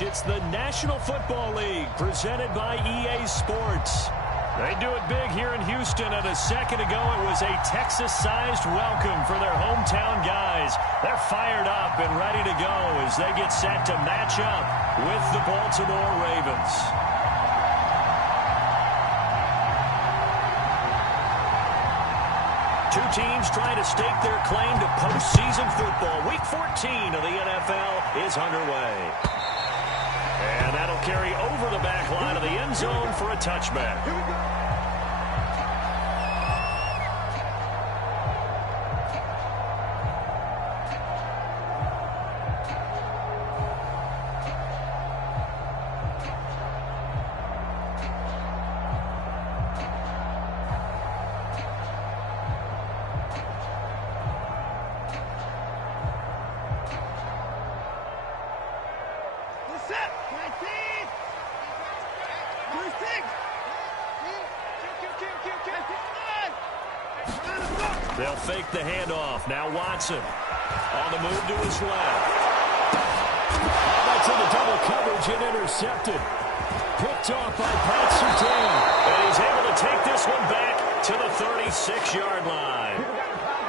It's the National Football League presented by EA Sports. They do it big here in Houston, and a second ago it was a Texas-sized welcome for their hometown guys. They're fired up and ready to go as they get set to match up with the Baltimore Ravens. Two teams trying to stake their claim to postseason football. Week 14 of the NFL is underway. And that'll carry over the back line of the end zone for a touchback. Here we go. They'll fake the handoff. Now Watson on the move to his left. Oh, that's into double coverage and intercepted. Picked off by Pat Surtain. And he's able to take this one back to the 36-yard line.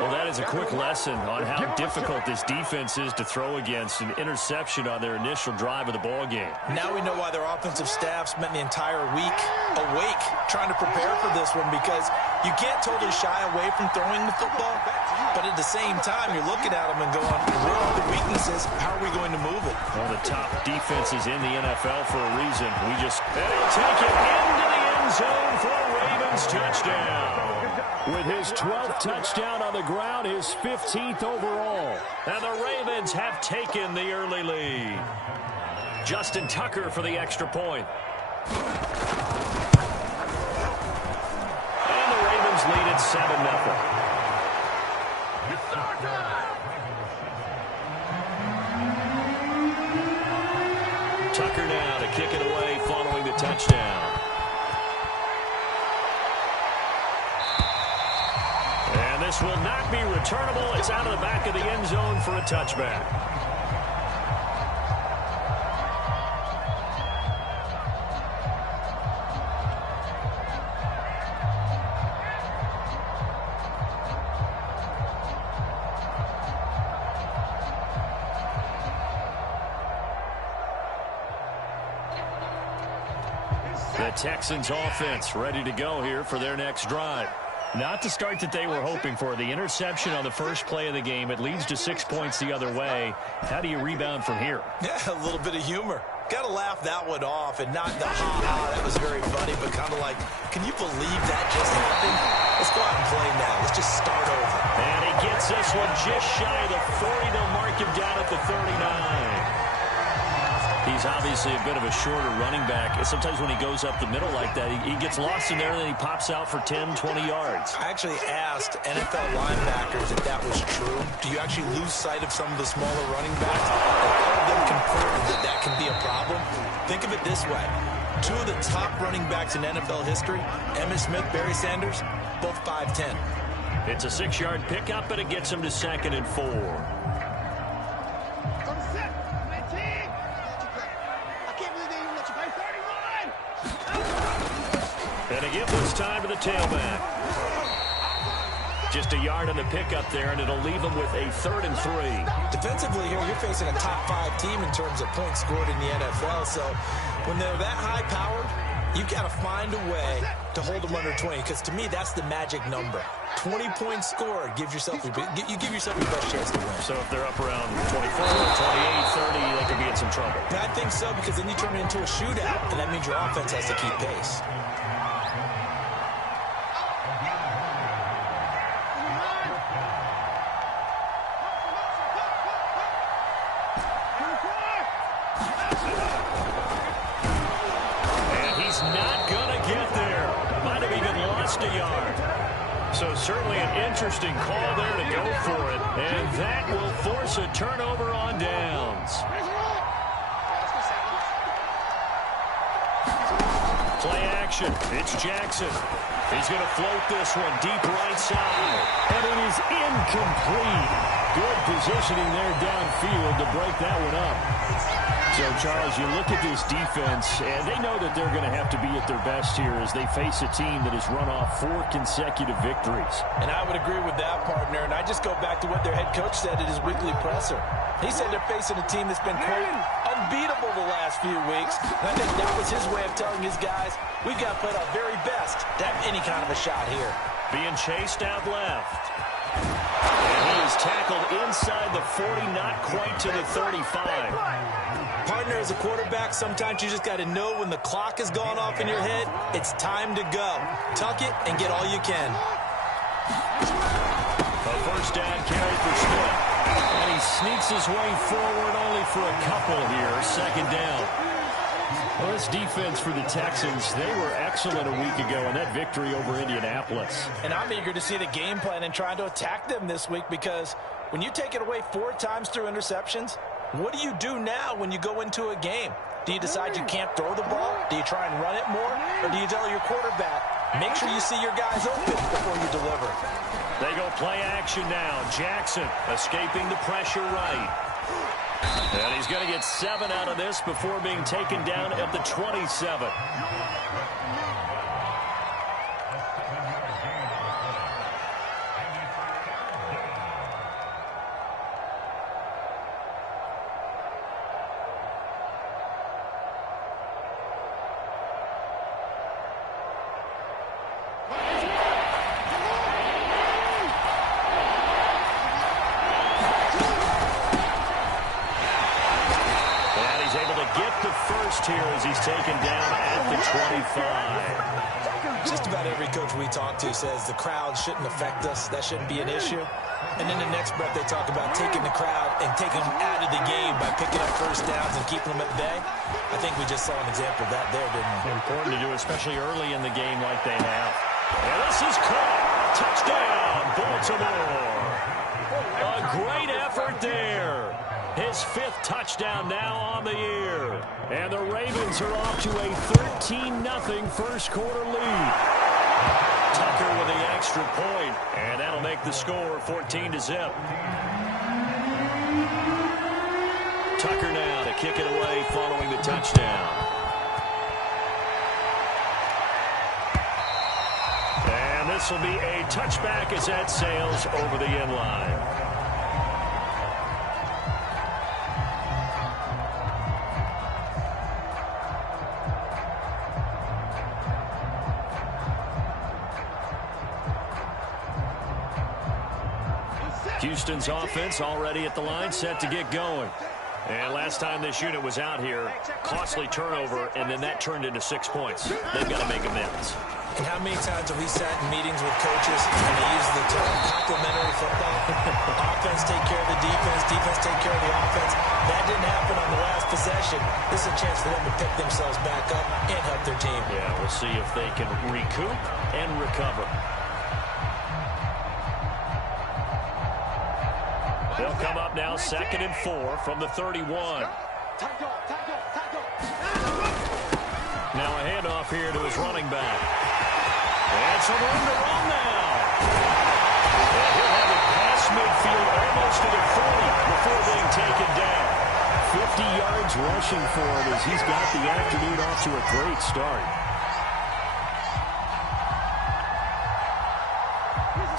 Well, that is a quick lesson on how difficult this defense is to throw against. An interception on their initial drive of the ball game. Now we know why their offensive staff spent the entire week awake trying to prepare for this one, because you can't totally shy away from throwing the football, but at the same time, you're looking at them and going, where are the weaknesses? How are we going to move it? One of the top defenses in the NFL for a reason. And he'll take it into the end zone for a Ravens touchdown. With his 12th touchdown on the ground, his 15th overall. And the Ravens have taken the early lead. Justin Tucker for the extra point. And the Ravens lead at 7-0. Tucker now to kick it away following the touchdown. And this will not be returnable. It's out of the back of the end zone for a touchback. The Texans offense ready to go here for their next drive. Not the start that they were hoping for. The interception on the first play of the game. It leads to 6 points the other way. How do you rebound from here? Yeah, a little bit of humor. Got to laugh that one off, and not the ha-ha. That was very funny, but kind of like, can you believe that just happened? Let's go out and play now. Let's just start over. And he gets this one just shy of the 40. They'll mark him down at the 39. He's obviously a bit of a shorter running back. Sometimes when he goes up the middle like that, he gets lost in there, and then he pops out for 10, 20 yards. I actually asked NFL linebackers if that was true. Do you actually lose sight of some of the smaller running backs? And all of them confirmed that that can be a problem. Think of it this way. Two of the top running backs in NFL history, Emmitt Smith, Barry Sanders, both 5'10". It's a 6-yard pickup, and it gets him to 2nd and 4. And a give this time to the tailback. Just a yard on the pickup there, and it'll leave them with a 3rd and 3. Defensively here, you're facing a top 5 team in terms of points scored in the NFL. So when they're that high-powered, you've got to find a way to hold them under 20, because to me, that's the magic number. 20 points scored gives yourself you give yourself your best chance to win. So if they're up around 24, 28, 30, they could be in some trouble. I think so, because then you turn it into a shootout, and that means your offense has to keep pace. So certainly an interesting call there to go for it. And that will force a turnover on downs. Play action. It's Jackson. He's going to float this one deep right side. And it is incomplete. Good positioning there downfield to break that one up. So, Charles, you look at this defense, and they know that they're going to have to be at their best here as they face a team that has run off 4 consecutive victories. And I would agree with that, partner. And I just go back to what their head coach said at his weekly presser. He said they're facing a team that's been, quote, unbeatable the last few weeks. And I think that was his way of telling his guys, we've got to play our very best to have any kind of a shot here. Being chased out left. And he is tackled inside the 40, not quite to the 35. Partner, as a quarterback, sometimes you just got to know when the clock has gone off in your head, it's time to go. Tuck it and get all you can. A first down carry for Smith. And he sneaks his way forward only for a couple here. Second down. Well, this defense for the Texans, they were excellent a week ago in that victory over Indianapolis. And I'm eager to see the game plan and trying to attack them this week, because when you take it away 4 times through interceptions, what do you do now when you go into a game? Do you decide you can't throw the ball? Do you try and run it more? Or do you tell your quarterback, make sure you see your guys open before you deliver? They go play action now. Jackson escaping the pressure right. And he's going to get 7 out of this before being taken down at the 27. Here as he's taken down at the 25. Just about every coach we talk to says the crowd shouldn't affect us. That shouldn't be an issue. And then the next breath they talk about taking the crowd and taking them out of the game by picking up first downs and keeping them at bay. I think we just saw an example of that there, didn't we? Important to do, especially early in the game like they have. And this is caught. Touchdown, Baltimore. A great effort there. His 5th touchdown now on the year. And the Ravens are off to a 13-0 first quarter lead. Tucker with the extra point, and that'll make the score 14-0. Tucker now to kick it away following the touchdown. And this will be a touchback as that sails over the end line. Houston's offense already at the line, set to get going. And last time this unit was out here, costly turnover, and then that turned into 6 points. They've got to make amends. And how many times have we sat in meetings with coaches and they use the term complementary football? Offense take care of the defense, defense take care of the offense. That didn't happen on the last possession. This is a chance for them to pick themselves back up and help their team. Yeah, we'll see if they can recoup and recover. They'll come up now 2nd and 4 from the 31. Now a handoff here to his running back. And some room to run now. And he'll have it past midfield almost to the 40 before being taken down. 50 yards rushing for him as he's got the afternoon off to a great start.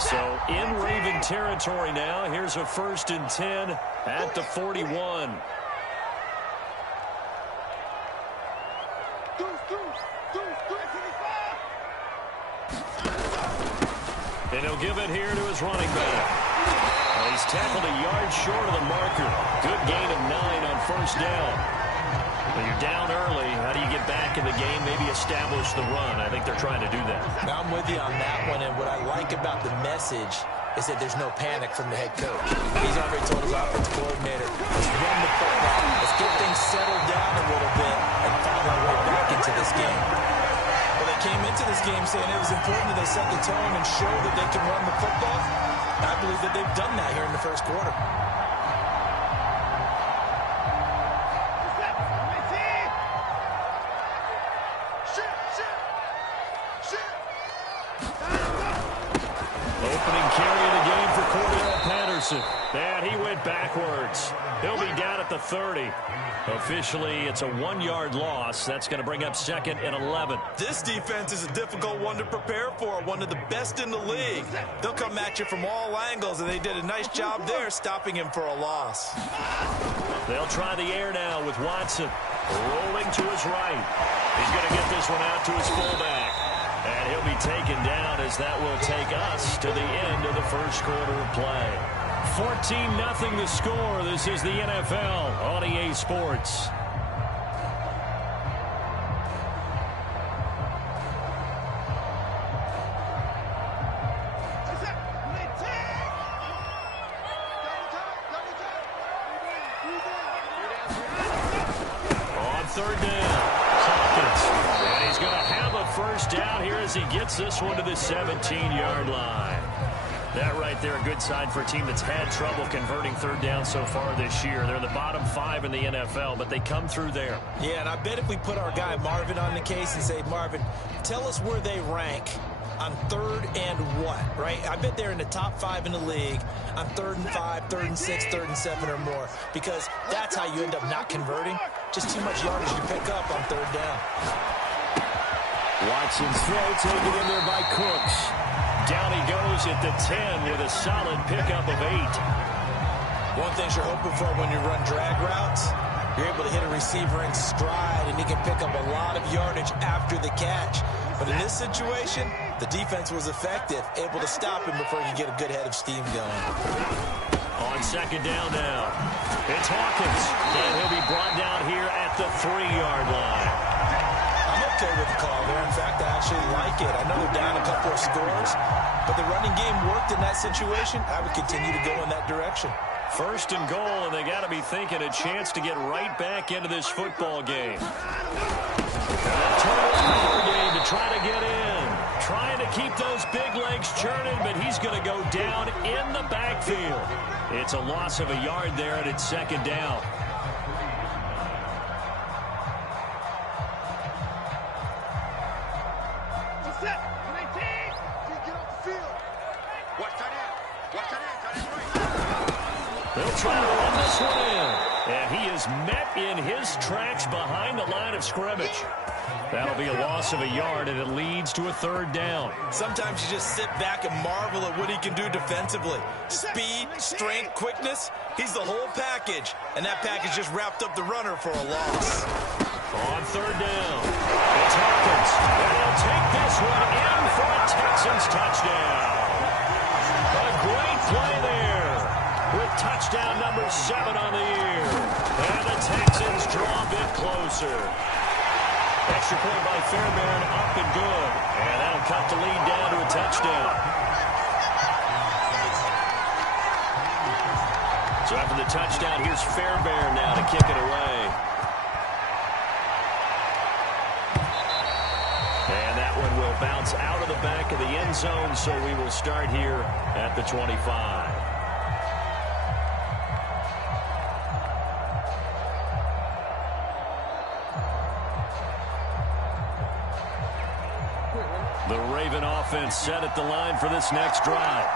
So in Raven territory now. Here's a 1st and 10 at the 41. And he'll give it here to his running back. Well, he's tackled a yard short of the marker. Good gain of 9 on 1st down. When you're down early, how do you get back in the game, maybe establish the run? I think they're trying to do that. Now, I'm with you on that one, and what I like about the message is that there's no panic from the head coach. He's already told his offensive coordinator, let's run the football, let's get things settled down a little bit and find our way back into this game. Well, they came into this game saying it was important that they set the tone and show that they can run the football. I believe that they've done that here in the first quarter. Opening carry of the game for Cordell Patterson. And he went backwards. He'll be down at the 30. Officially, it's a 1-yard loss. That's going to bring up 2nd and 11. This defense is a difficult one to prepare for, one of the best in the league. They'll come at you from all angles, and they did a nice job there stopping him for a loss. They'll try the air now with Watson rolling to his right. He's going to get this one out to his fullback. And he'll be taken down as that will take us to the end of the first quarter of play. 14-0 the score. This is the NFL on EA Sports. On 3rd down, Hawkins. And he's going to have a first down here as he gets this one to the 17-yard line. That right there, a good sign for a team that's had trouble converting 3rd down so far this year. They're in the bottom 5 in the NFL, but they come through there. Yeah, and I bet if we put our guy Marvin on the case and say, Marvin, tell us where they rank on 3rd and what, right? I bet they're in the top 5 in the league on 3rd and 5, 3rd and 6, 3rd and 7 or more, because that's how you end up not converting. Just too much yardage to pick up on 3rd down. Watson's throw taken in there by Cooks. Down he goes at the 10 with a solid pickup of 8. One thing you're hoping for when you run drag routes, you're able to hit a receiver in stride, and he can pick up a lot of yardage after the catch. But in this situation, the defense was effective, able to stop him before he could get a good head of steam going. On 2nd down now, it's Hawkins, and he'll be brought down here at the 3-yard line. I'm okay with the call there. In fact, I actually like it. I know they're down a couple of scores, but the running game worked in that situation. I would continue to go in that direction. 1st and goal, and they got to be thinking a chance to get right back into this football game. Power game to try to get in. Trying to keep those big legs churning, but he's going to go down in the backfield. It's a loss of a yard there, and it's 2nd down. They'll try to run this one in. And he is met in his tracks behind the line of scrimmage. That'll be a loss of a yard, and it leads to a 3rd down. Sometimes you just sit back and marvel at what he can do defensively. Speed, strength, quickness, he's the whole package. And that package just wrapped up the runner for a loss. On 3rd down, it's Hawkins. And he'll take this one in for a Texans touchdown. A great play there, with touchdown number 7 on the year. And the Texans draw a bit closer. Extra point by Fairbairn, up and good. And that'll cut the lead down to a touchdown. So after the touchdown, here's Fairbairn now to kick it away. And that one will bounce out of the back of the end zone, so we will start here at the 25. The Raven offense set at the line for this next drive.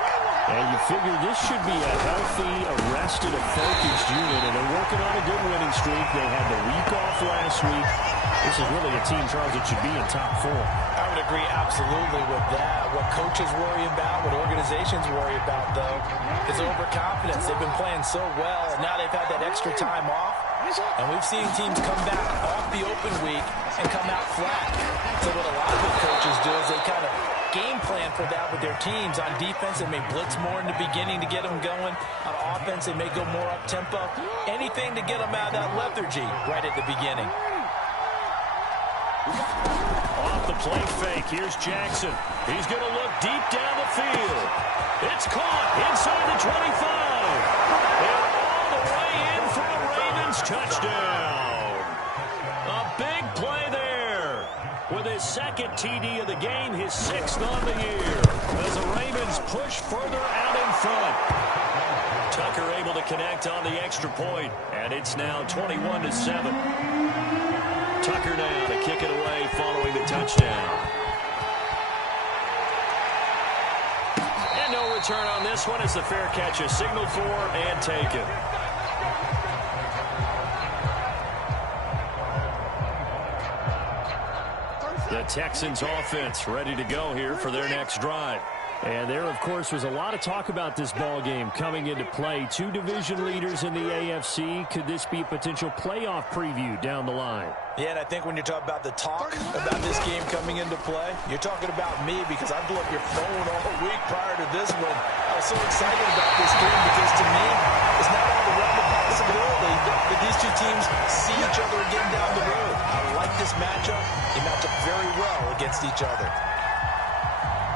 And you figure this should be a healthy, arrested, and focused unit, and they're working on a good winning streak. They had the week off last week. This is really a team, Charles, that should be in top 4. I would agree absolutely with that. What coaches worry about, what organizations worry about, though, is overconfidence. They've been playing so well, and now they've had that extra time off. And we've seen teams come back off the open week and come out flat. So what a lot of good coaches do is they kind of game plan for that with their teams. On defense, they may blitz more in the beginning to get them going. On offense, they may go more up-tempo. Anything to get them out of that lethargy right at the beginning. Off the play fake, here's Jackson. He's going to look deep down the field. It's caught inside the 25. And all the way in for a Ravens touchdown. A big play there. With his 2nd TD of the game, his 6th on the year. As the Ravens push further out in front. Tucker able to connect on the extra point. And it's now 21-7. Tucker now to kick it away following the touchdown. And no return on this one as the fair catch is signaled for and taken. The Texans offense ready to go here for their next drive. And there, of course, was a lot of talk about this ball game coming into play. Two division leaders in the AFC. Could this be a potential playoff preview down the line? Yeah, and I think when you're talking about the talk about this game coming into play, you're talking about me because I blew up your phone all week prior to this one. I was so excited about this game because to me, it's not out of the realm of possibility that these two teams see each other again down the road. I like this matchup. They match up very well against each other.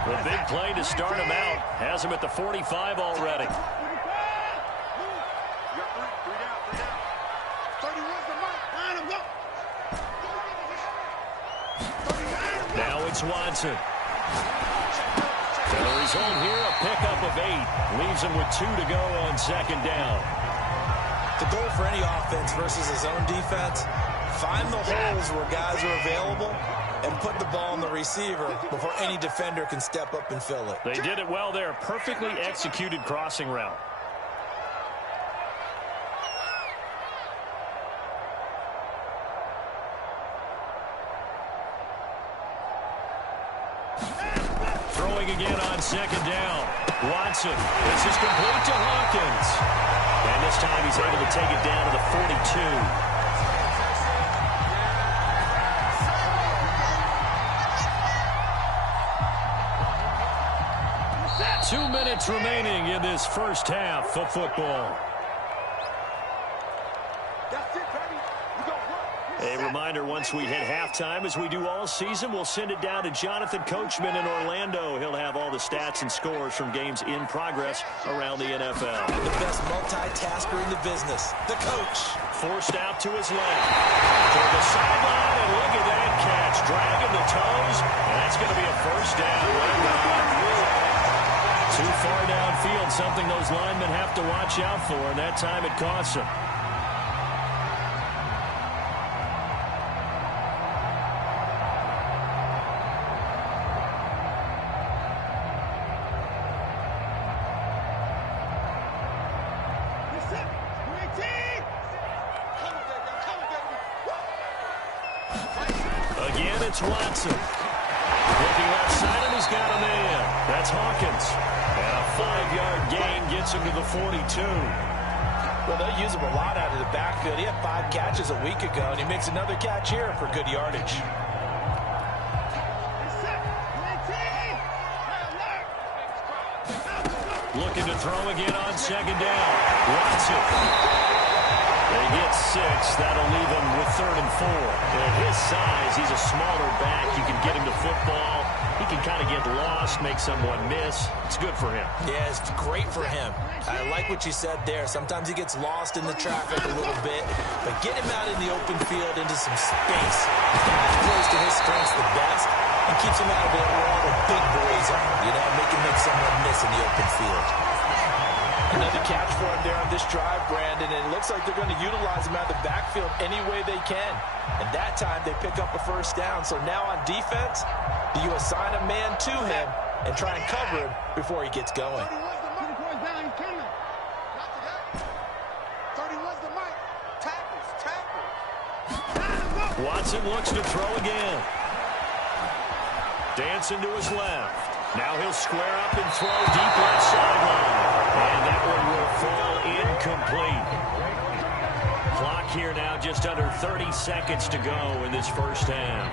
The big play to start him out. Has him at the 45 already. Now it's Watson. And the result here, a pickup of 8. Leaves him with 2 to go on second down. The goal for any offense versus his own defense, find the holes where guys are available and put the ball on the receiver before any defender can step up and fill it. They did it well there. Perfectly executed crossing route. Throwing again on second down. Watson. This is complete to Hawkins. And this time he's able to take it down to the 42. 2 minutes remaining in this first half of football. A reminder, once we hit halftime, as we do all season, we'll send it down to Jonathan Coachman in Orlando. He'll have all the stats and scores from games in progress around the NFL. The best multitasker in the business, the coach. Forced out to his left. Toward the sideline, and look at that catch. Dragging the toes, and that's going to be a first down. Too far downfield, something those linemen have to watch out for, and that time it costs them. Again, it's Watson. Looking left side, and he's got a man. That's Hawkins. And a 5-yard gain gets him to the 42. Well, they'll use him a lot out of the backfield. He had 5 catches a week ago, and he makes another catch here for good yardage. Looking to throw again on second down. Watson. They get 6. That'll leave him with 3rd and 4. At his size, he's a smaller back. You can get him to football. He can kind of get lost, make someone miss. It's good for him. Yeah, it's great for him. I like what you said there. Sometimes he gets lost in the traffic a little bit, but get him out in the open field into some space. He plays to his strengths the best and keeps him out of it where all the big boys are. You know, make someone miss in the open field. Another catch for him there on this drive, Brandon, and it looks like they're going to utilize him out of the backfield any way they can. And that time they pick up a first down. So now on defense, do you assign a man to him and try and cover him before he gets going? Watson looks to throw again. Dancing to his left. Now he'll square up and throw deep left sideline. And that one will fall incomplete. Clock here now just under 30 seconds to go in this first half.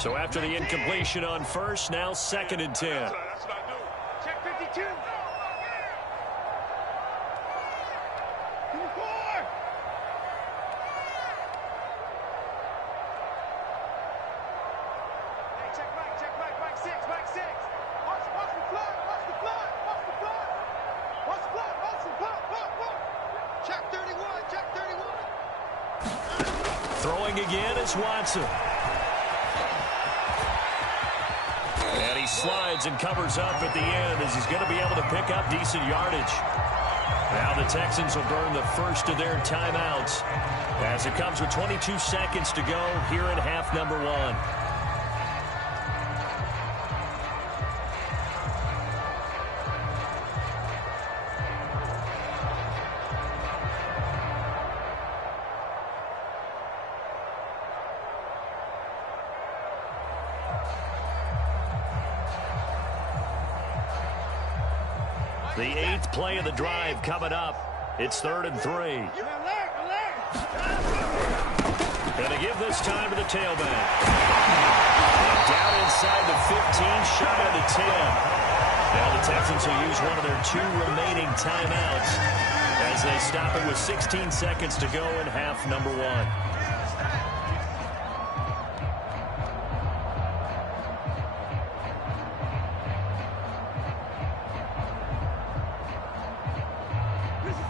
So after the incompletion on first, now 2nd and 10. Check 52. Throwing again is Watson. And he slides and covers up at the end as he's going to be able to pick up decent yardage. Now the Texans will burn the first of their timeouts. As it comes with 22 seconds to go here in half number one. The 8th play of the drive coming up. It's 3rd and 3. Going to give this time to the tailback. And down inside the 15, shy of the 10. Now the Texans will use one of their 2 remaining timeouts as they stop it with 16 seconds to go in half number one.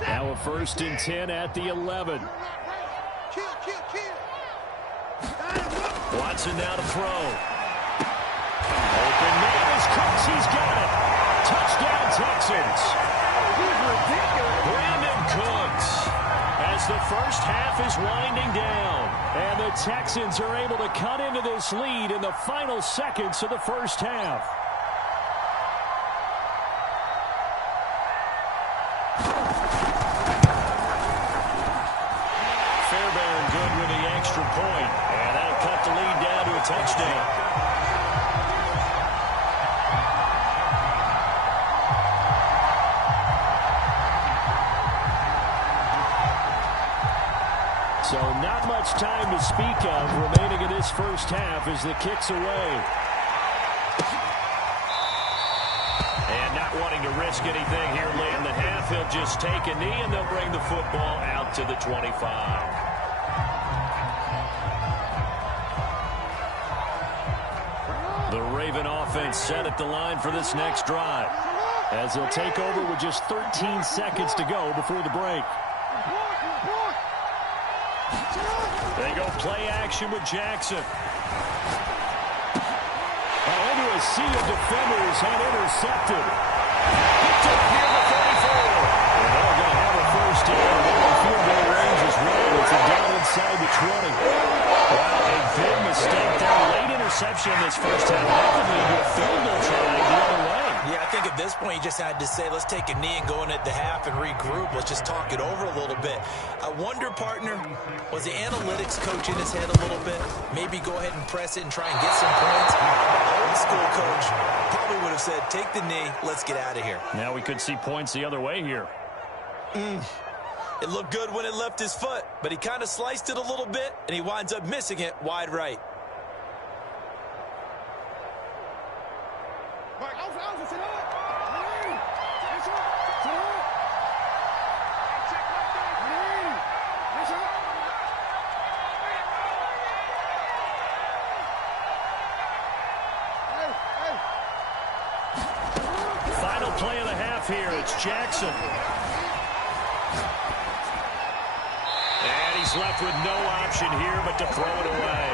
Now a 1st and 10 at the 11. Watson now to throw. Open man is Cooks. He's got it. Touchdown, Texans. Brandon Cooks. As the first half is winding down. And the Texans are able to cut into this lead in the final seconds of the first half. Fairbairn good with the extra point. And that'll cut the lead down to a touchdown. So not much time to speak of remaining in this first half as the kick's away. And not wanting to risk anything here late in the half, he'll just take a knee and they'll bring the football out to the 25. The Raven offense set at the line for this next drive as they'll take over with just 13 seconds to go before the break. They go play action with Jackson. Into a sea of defenders and intercepted. Picked up here at the 34. And they're going to have a first down. The field goal range is right. It's a down inside the 20. Well, a big mistake there. Late interception in this first half. That could lead to a field goal try the other way. Yeah, I think at this point you just had to say, let's take a knee and go in at the half and regroup. Let's just talk it over a little bit. I wonder, partner, was the analytics coach in his head a little bit? Maybe go ahead and press it and try and get some points. Old school coach probably would have said, take the knee, let's get out of here. Now we could see points the other way here. It looked good when it left his foot, but he kind of sliced it a little bit, and he winds up missing it wide right. Final play of the half here. It's Jackson. And he's left with no option here but to throw it away.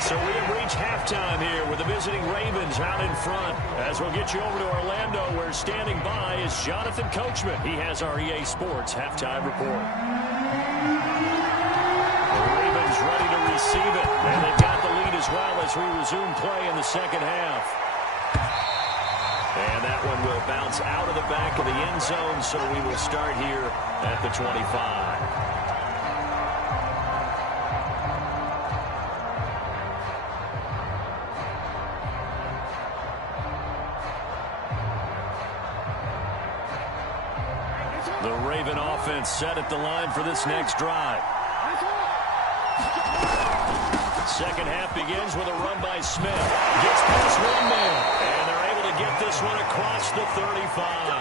So we have reached halftime here with the visiting Ravens out in front. As we'll get you over to Orlando, where standing by is Jonathan Coachman. He has our EA Sports halftime report. The Ravens ready to receive it. And they've got the lead as well as we resume play in the second half. And that one will bounce out of the back of the end zone, so we will start here at the 25. The Raven offense set at the line for this next drive. Second half begins with a run by Smith. Gets past one man, and they're able to get this one across the 35.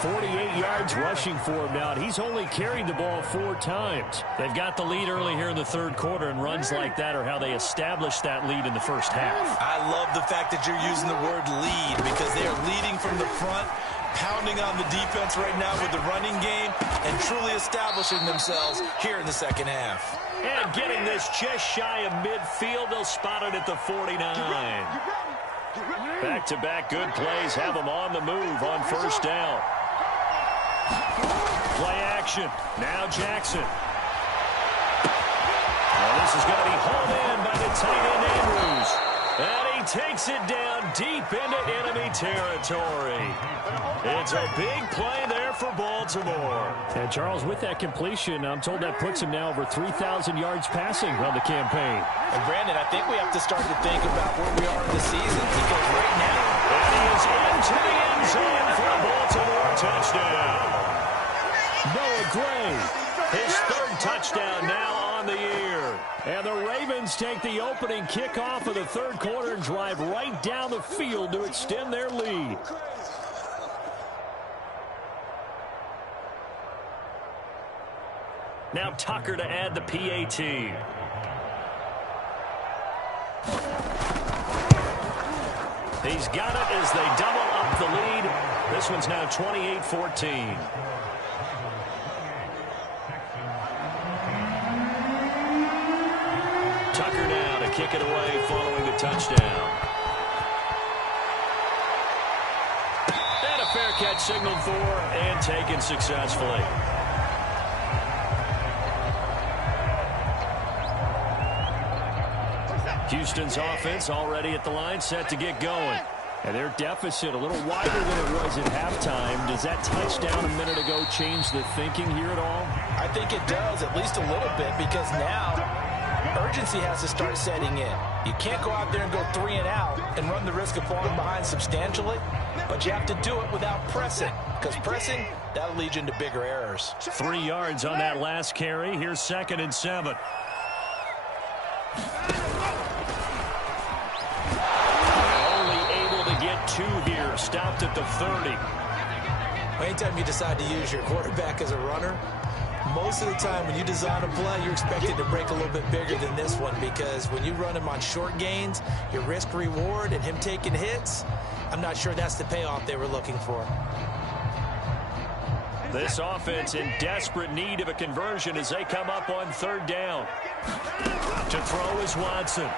48 yards rushing for him now. He's only carried the ball 4 times. They've got the lead early here in the third quarter, and runs like that are how they established that lead in the first half. I love the fact that you're using the word lead because they are leading from the front, pounding on the defense right now with the running game, and truly establishing themselves here in the second half. And getting this just shy of midfield, they'll spot it at the 49. Back-to-back good plays have them on the move on first down. Play action. Now Jackson. This is going to be hauled in by the tight end Andrews. And he takes it down deep into enemy territory. It's a big play there for Baltimore. And Charles, with that completion, I'm told that puts him now over 3,000 yards passing on the campaign. And Brandon, I think we have to start to think about where we are in the season, because right now, and he is into the end zone for a Baltimore touchdown. Noah Gray, his third touchdown now on the year. And the Ravens take the opening kickoff of the third quarter and drive right down the field to extend their lead. Now Tucker to add the PAT. He's got it as they double up the lead. This one's now 28-14. Tucker now to kick it away following the touchdown. And a fair catch signaled for and taken successfully. Houston's offense already at the line, set to get going. And their deficit a little wider than it was at halftime. Does that touchdown a minute ago change the thinking here at all? I think it does, at least a little bit, because now urgency has to start setting in. You can't go out there and go 3 and out and run the risk of falling behind substantially, but you have to do it without pressing, because pressing, that'll lead you into bigger errors. 3 yards on that last carry. Here's 2nd and 7. Here, stopped at the 30. Anytime you decide to use your quarterback as a runner, most of the time when you design a play, you're expected to break a little bit bigger than this one, because when you run him on short gains, your risk reward and him taking hits, I'm not sure that's the payoff they were looking for. This offense in desperate need of a conversion as they come up on 3rd down. To throw is Watson. And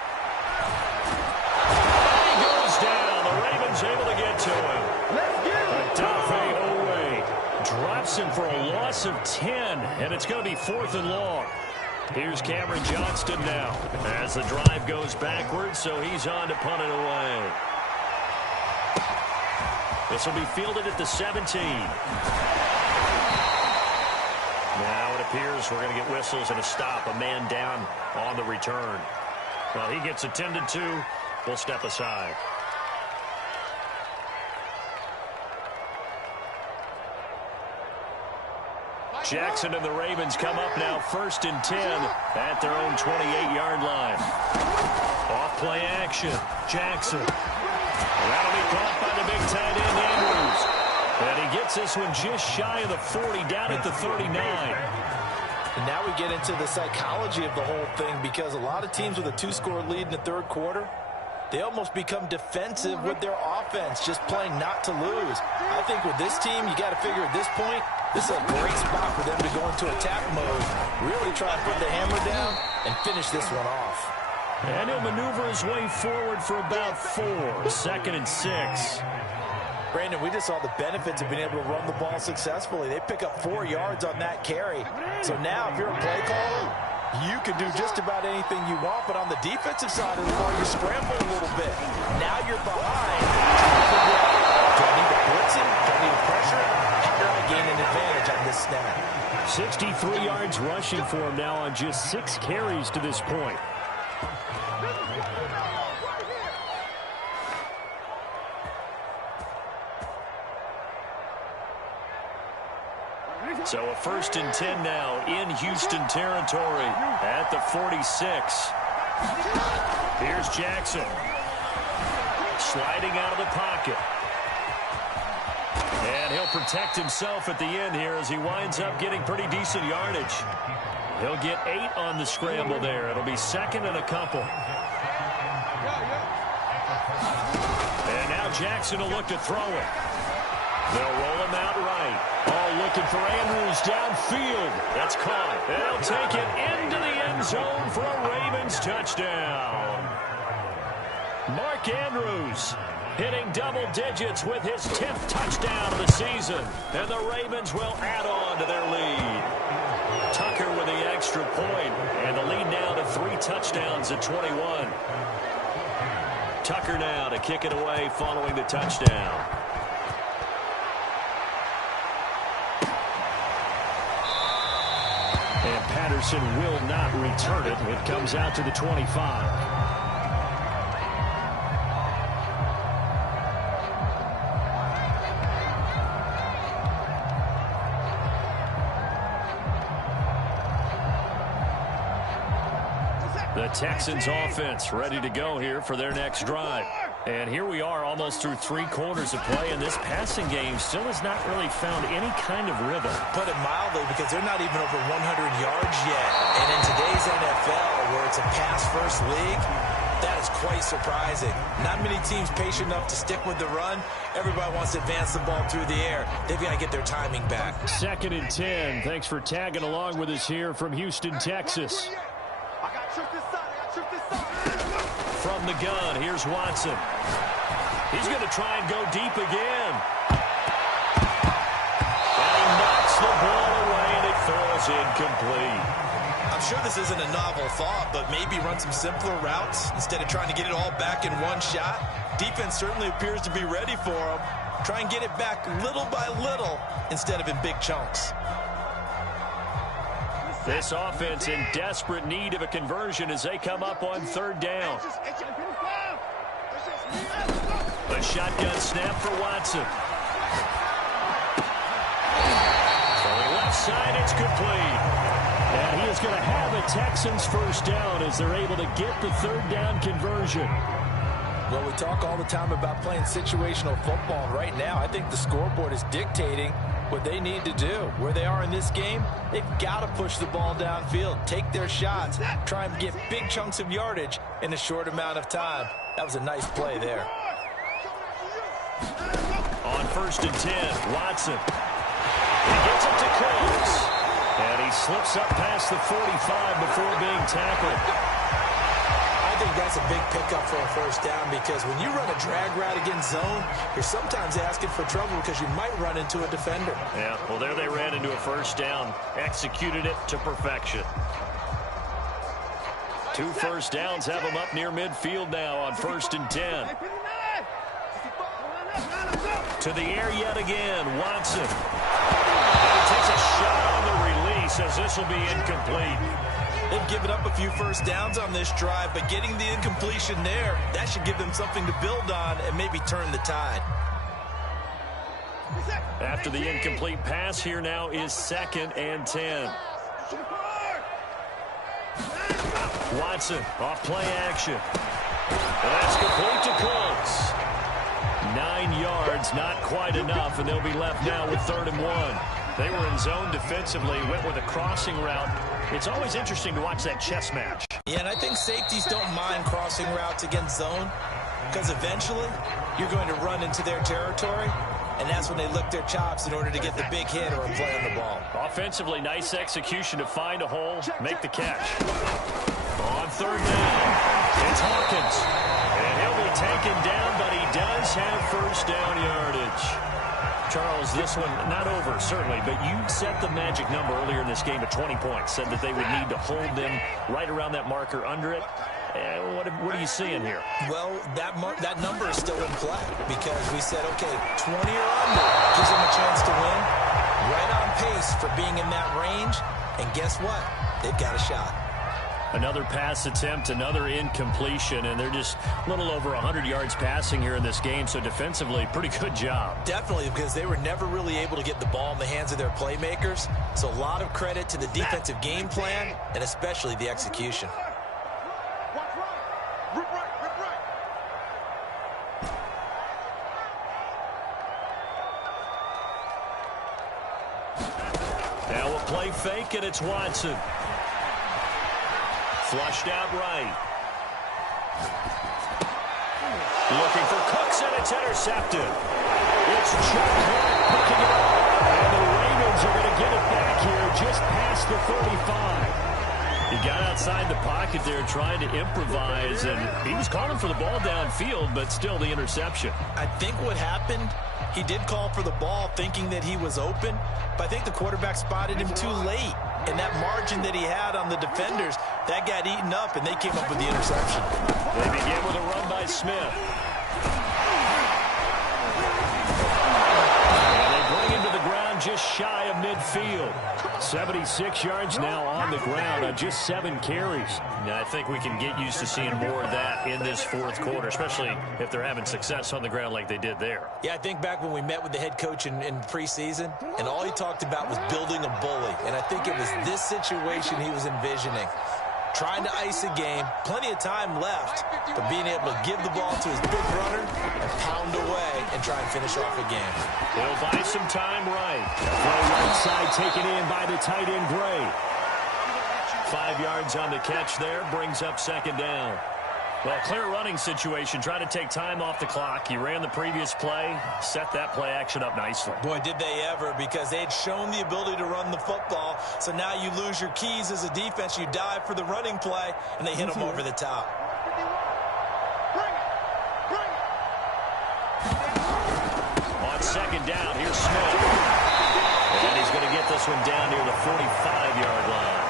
he goes down. The Ravens able to get to him. Odafe Owe drops him for a loss of 10, and it's going to be 4th and long. Here's Cameron Johnston now as the drive goes backwards, so he's on to punt it away. This will be fielded at the 17. Now it appears we're going to get whistles and a stop. A man down on the return. Well, he gets attended to. We'll step aside. Jackson and the Ravens come up now 1st and 10 at their own 28-yard line. Off play action. Jackson. That'll be caught by the big tight end Andrews. And he gets this one just shy of the 40, down at the 39. And now we get into the psychology of the whole thing, because a lot of teams with a 2-score lead in the 3rd quarter, they almost become defensive with their offense, just playing not to lose. I think with this team, you got to figure at this point, this is a great spot for them to go into attack mode, really try to put the hammer down and finish this one off. And he'll maneuver his way forward for about 4. 2nd and 6. Brandon, we just saw the benefits of being able to run the ball successfully. They pick up 4 yards on that carry. So now if you're a play caller, you can do just about anything you want, but on the defensive side of the ball, you scramble a little bit. Now you're behind. Do I need to blitz him? Do I need to pressure him? How do I gain an advantage on this snap? 63 yards rushing for him now on just 6 carries to this point. So a 1st and 10 now in Houston territory at the 46. Here's Jackson. Sliding out of the pocket. And he'll protect himself at the end here as he winds up getting pretty decent yardage. He'll get 8 on the scramble there. It'll be 2nd and a couple. And now Jackson will look to throw it. They'll roll him out right. All looking for Andrews downfield. That's caught. They'll take it into the end zone for a Ravens touchdown. Mark Andrews hitting double digits with his 10th touchdown of the season. And the Ravens will add on to their lead. Tucker with the extra point, and the lead now to 3 touchdowns at 21. Tucker now to kick it away following the touchdown. And Patterson will not return it. It comes out to the 25. The Texans offense ready to go here for their next drive. And here we are almost through 3 quarters of play, and this passing game still has not really found any kind of rhythm. Put it mildly, because they're not even over 100 yards yet. And in today's NFL, where it's a pass-first league, that is quite surprising. Not many teams patient enough to stick with the run. Everybody wants to advance the ball through the air. They've got to get their timing back. 2nd and 10. Thanks for tagging along with us here from Houston, Texas. From the gun, here's Watson. He's going to try and go deep again. And he knocks the ball away, and it falls incomplete. I'm sure this isn't a novel thought, but maybe run some simpler routes instead of trying to get it all back in one shot. Defense certainly appears to be ready for him. Try and get it back little by little instead of in big chunks. This offense in desperate need of a conversion as they come up on 3rd down. A shotgun snap for Watson. From left side, it's complete. And he is going to have a Texans first down as they're able to get the 3rd down conversion. Well, we talk all the time about playing situational football. Right now, I think the scoreboard is dictating what they need to do. Where they are in this game, they've got to push the ball downfield, take their shots, try and get big chunks of yardage in a short amount of time. That was a nice play there. On 1st and 10, Watson. He gets it to Coates. And he slips up past the 45 before being tackled. I think that's a big pickup for a first down, because when you run a drag route against zone, you're sometimes asking for trouble because you might run into a defender. Yeah, well, there they ran into a first down, executed it to perfection. 2 first downs have them up near midfield now on 1st and 10. To the air yet again, Watson. And he takes a shot on the release as this will be incomplete. They've given up a few first downs on this drive, but getting the incompletion there, that should give them something to build on and maybe turn the tide. After the incomplete pass, here now is 2nd and 10. Watson off play action. And that's complete to Coates. 9 yards, not quite enough, and they'll be left now with 3rd and 1. They were in zone defensively, went with a crossing route. It's always interesting to watch that chess match. Yeah, and I think safeties don't mind crossing routes against zone, because eventually you're going to run into their territory, and that's when they lick their chops in order to get the big hit or a play on the ball. Offensively, nice execution to find a hole, make the catch. On 3rd down, it's Hawkins. And he'll be taken down, but he does have first down yardage. Charles, this one not over, certainly, but you set the magic number earlier in this game at 20 points, said that they would need to hold them right around that marker under it. What are you seeing here? Well, that number is still in play, because we said, okay, 20 or under gives them a chance to win. Right on pace for being in that range, and guess what? They've got a shot. Another pass attempt, another incompletion, and they're just a little over 100 yards passing here in this game, so defensively, pretty good job. Definitely, because they were never really able to get the ball in the hands of their playmakers, so a lot of credit to the defensive game plan, and especially the execution. Now we'll play fake, and it's Watson. Flushed out right. Looking for Cooks, and it's intercepted. It's Chuck Clark picking it up. And the Ravens are going to get it back here just past the 35. He got outside the pocket there trying to improvise, and he was calling for the ball downfield, but still the interception. I think what happened, he did call for the ball thinking that he was open, but I think the quarterback spotted him too late. And that margin that he had on the defenders, that got eaten up, and they came up with the interception. They begin with a run by Smith. And they bring him to the ground just shy of midfield. 76 yards now on the ground on just 7 carries. Yeah, I think we can get used to seeing more of that in this fourth quarter, especially if they're having success on the ground like they did there. Yeah, I think back when we met with the head coach in preseason, and all he talked about was building a bully. And I think it was this situation he was envisioning. Trying to ice a game, plenty of time left, but being able to give the ball to his big runner and pound away and try and finish off a game. They'll buy some time right. Throw right side taken in by the tight end, Gray. 5 yards on the catch there, brings up second down. Well, clear running situation, trying to take time off the clock. He ran the previous play, set that play action up nicely. Boy, did they ever, because they had shown the ability to run the football. So now you lose your keys as a defense. You dive for the running play, and they hit them over the top. On second down, here's Smith. And he's going to get this one down near the 45-yard line.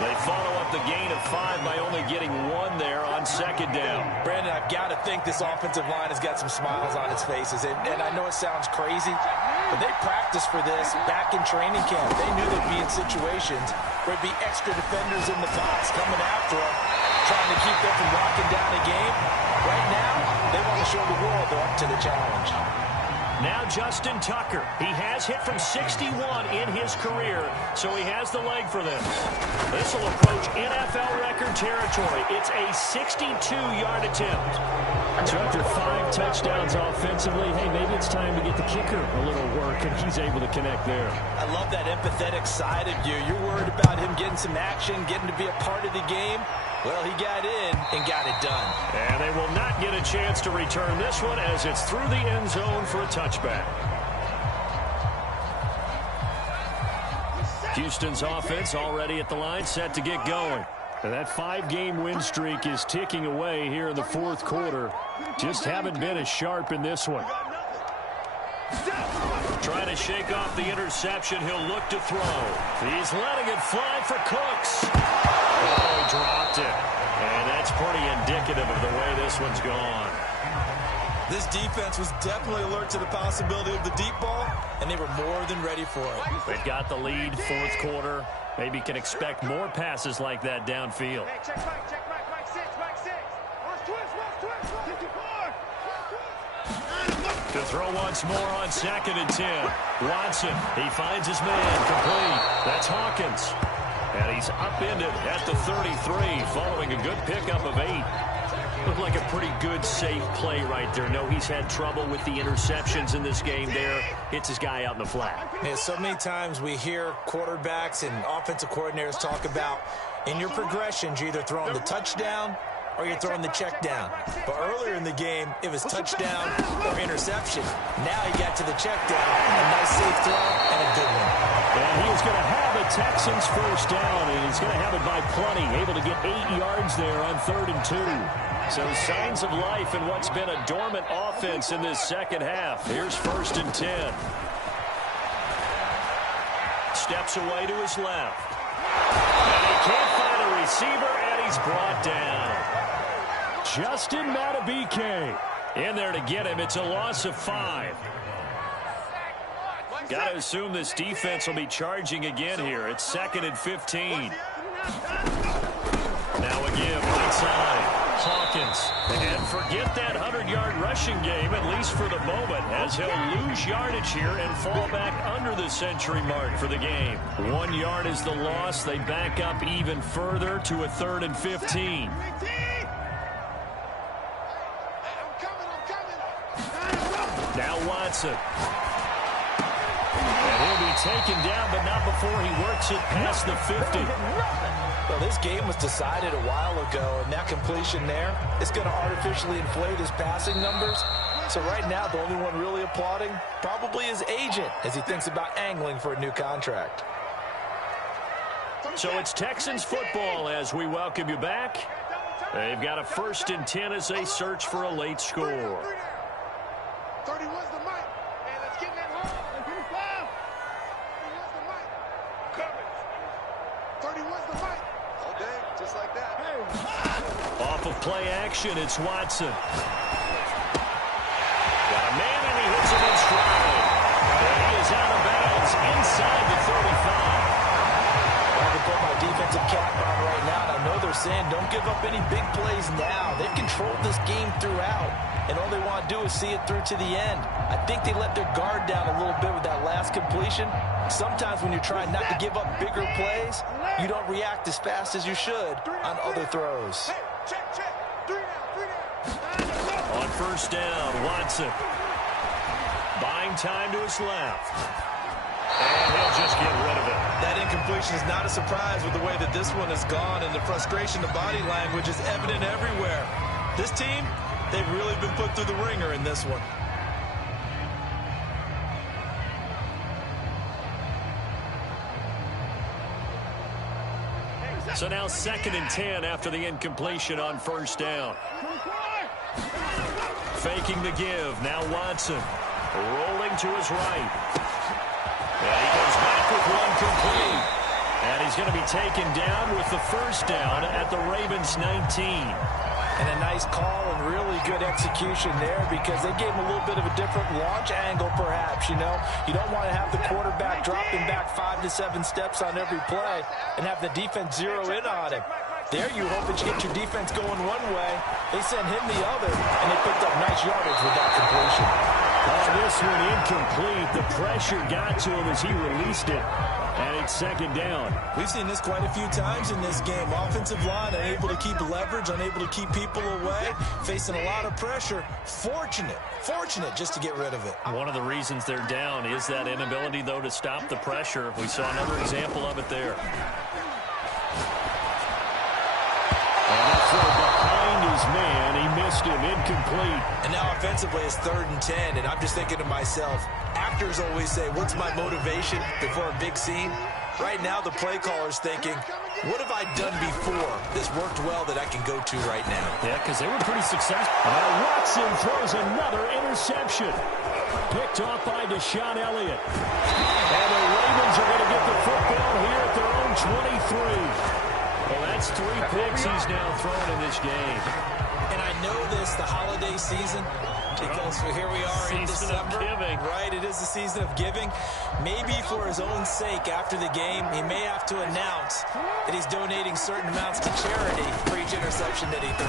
They follow up the gain of 5 by only getting 1 there on second down. Brandon, I've got to think this offensive line has got some smiles on its faces. And I know it sounds crazy, but they practiced for this back in training camp. They knew they'd be in situations where there'd be extra defenders in the box coming after them, trying to keep them from locking down a game. Right now, they want to show the world they're up to the challenge. Now Justin Tucker. He has hit from 61 in his career, so he has the leg for this. This will approach NFL record territory. It's a 62-yard attempt. So after 5 touchdowns offensively, hey, maybe it's time to get the kicker a little work, and he's able to connect there. I love that empathetic side of you. You're worried about him getting some action, getting to be a part of the game. Well, he got in and got it done. And they will not get a chance to return this one as it's through the end zone for a touchback. Houston's offense already at the line, set to get going. And that 5-game win streak is ticking away here in the fourth quarter. Just haven't been as sharp in this one. Trying to shake off the interception. He'll look to throw. He's letting it fly for Cooks. Oh, he dropped it. And that's pretty indicative of the way this one's gone. This defense was definitely alert to the possibility of the deep ball, and they were more than ready for it. They've got the lead, fourth quarter. Maybe can expect more passes like that downfield. Hey, check Mike 6. Watch twist. To throw once more on second and 10. Watson, he finds his man, complete. That's Hawkins. And he's upended at the 33, following a good pickup of 8. Looked like a pretty good, safe play right there. No, he's had trouble with the interceptions in this game there. Hits his guy out in the flat. Yeah, so many times we hear quarterbacks and offensive coordinators talk about, in your progressions, you're either throwing the touchdown or you're throwing the check down. But earlier in the game, it was touchdown or interception. Now he got to the check down. A nice safe throw and a good one. And he's going to have a Texans first down, and he's going to have it by plenty. Able to get 8 yards there on 3rd and 2. So signs of life in what's been a dormant offense in this second half. Here's 1st and 10. Steps away to his left. And he can't find a receiver, and he's brought down. Justin Matabike in there to get him. It's a loss of 5. Got to assume this defense will be charging again here. It's 2nd and 15. Now again, right side. Hawkins. And forget that 100-yard rushing game, at least for the moment, as he'll lose yardage here and fall back under the century mark for the game. 1 yard is the loss. They back up even further to a 3rd and 15. Now Watson. And he'll be taken down, but not before he works it past the 50. Well, this game was decided a while ago, and that completion there is going to artificially inflate his passing numbers. So right now, the only one really applauding probably his agent as he thinks about angling for a new contract. So it's Texans football as we welcome you back. They've got a 1st and 10 as they search for a late score. 31's the mic. And let's get that home. 31's the mic. Coverage. wins the fight. All day, just like that. Off of play action, it's Watson. Got a man, and he hits him in stride. And he is out of bounds inside the 35. I can put my defensive cap on right now, and I know they're saying don't give up any big plays now. They've controlled this game throughout, and all they want to do is see it through to the end. I think they let their guard down a little bit with that last completion. Sometimes when you're trying not to give up bigger plays, you don't react as fast as you should on other throws. Hey, check, check. 3 down. On first down, Watson. Buying time to his left. And he'll just get rid of it. That incompletion is not a surprise with the way that this one has gone, and the frustration, the body language is evident everywhere. This team, they've really been put through the ringer in this one. So now 2nd and 10 after the incompletion on first down. Faking the give. Now Watson rolling to his right. And he goes back with one complete. And he's going to be taken down with the first down at the Ravens 19. And a nice call and really good execution there because they gave him a little bit of a different launch angle perhaps, you know. You don't want to have the quarterback dropping back 5 to 7 steps on every play and have the defense zero in on him. There you hope that you get your defense going one way. They send him the other, and they picked up nice yardage with that completion. Oh, this one incomplete. The pressure got to him as he released it. And it's 2nd down. We've seen this quite a few times in this game. Offensive line unable to keep leverage, unable to keep people away, facing a lot of pressure. Fortunate just to get rid of it. One of the reasons they're down is that inability, though, to stop the pressure. We saw another example of it there. And that throw behind his man. He missed him. Incomplete. And now offensively it's 3rd and 10, and I'm just thinking to myself, actors always say, what's my motivation before a big scene? Right now the play caller's thinking, what have I done before that's worked well that I can go to right now? Yeah, because they were pretty successful. Now Watson throws another interception. Picked off by Deshaun Elliott. And the Ravens are going to get the football here at their own 23. Well, that's 3 picks he's now thrown in this game. And I know this, the holiday season, because here we are in December. Right, it is the season of giving. Maybe for his own sake after the game, he may have to announce that he's donating certain amounts to charity for each interception that he threw.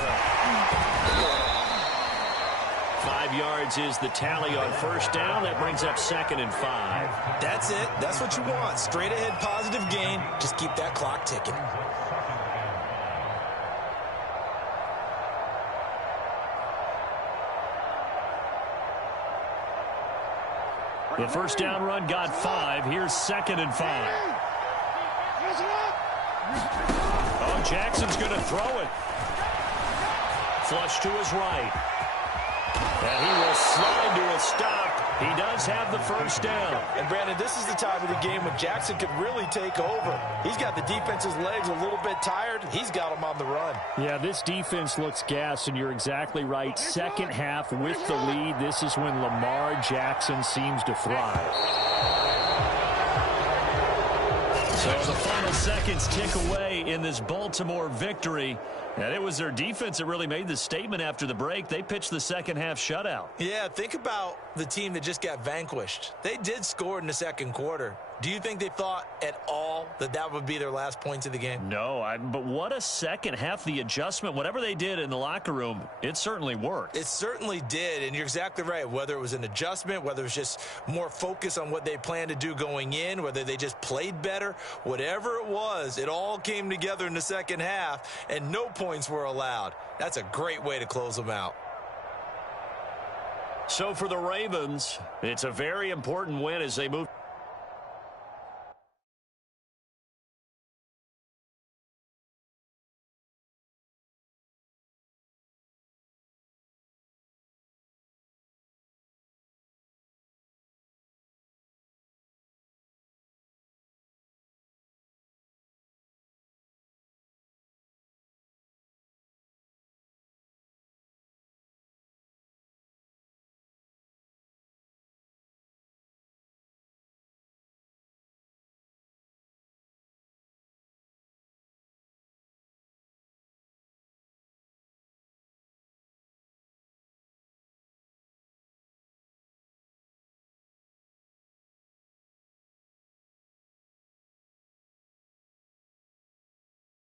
5 yards is the tally on first down. That brings up 2nd and 5. That's it. That's what you want. Straight ahead positive gain. Just keep that clock ticking. The first down run got 5. Here's 2nd and 5. Oh, Jackson's going to throw it. Flush to his right. And he will slide to a stop. He does have the first down. And, Brandon, this is the time of the game when Jackson could really take over. He's got the defense's legs a little bit tired. He's got them on the run. Yeah, this defense looks gassed, and you're exactly right. Second half with the lead. This is when Lamar Jackson seems to thrive. So the final seconds tick away in this Baltimore victory. And it was their defense that really made the statement after the break. They pitched the second half shutout. Yeah, think about the team that just got vanquished. They did score in the second quarter. Do you think they thought at all that that would be their last points of the game? No, but what a second half. The adjustment, whatever they did in the locker room, it certainly worked. It certainly did, and you're exactly right. Whether it was an adjustment, whether it was just more focus on what they planned to do going in, whether they just played better, whatever it was, it all came together in the second half, and no points were allowed. That's a great way to close them out. So for the Ravens, it's a very important win as they move.